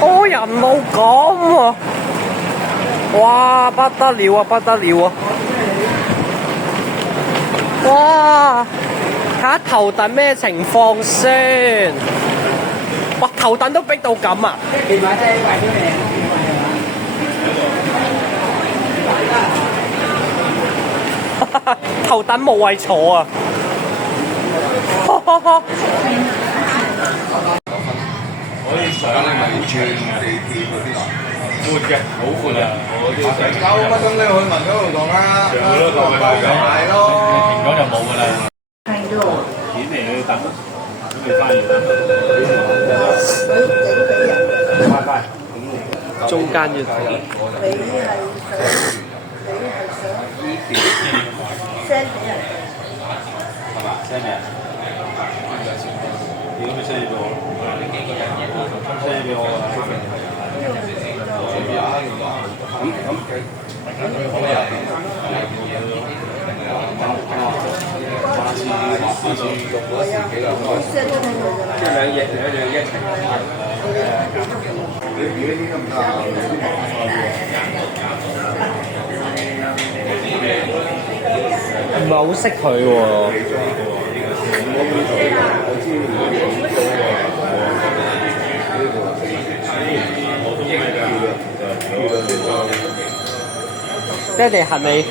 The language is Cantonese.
多人到咁喎！哇，不得了啊，不得了啊！哇，睇下頭等咩情況先？哇，頭等都逼到咁啊！頭等冇位坐啊！可以上你咪轉地鐵嗰啲闊嘅，好闊啊！我啲9蚊咁你去文嗰度講啦，係咯，停咗就冇㗎啦。係咯，錢嚟你要等，咁你翻完啦。拜拜。中間要睇。你係想 send 俾人？係嘛？send 咩？你咁咪 send 俾我咯。send 俾我啊！即係兩樣一齊。你呢啲得唔得啊？唔係好識佢喎。爹哋恨你。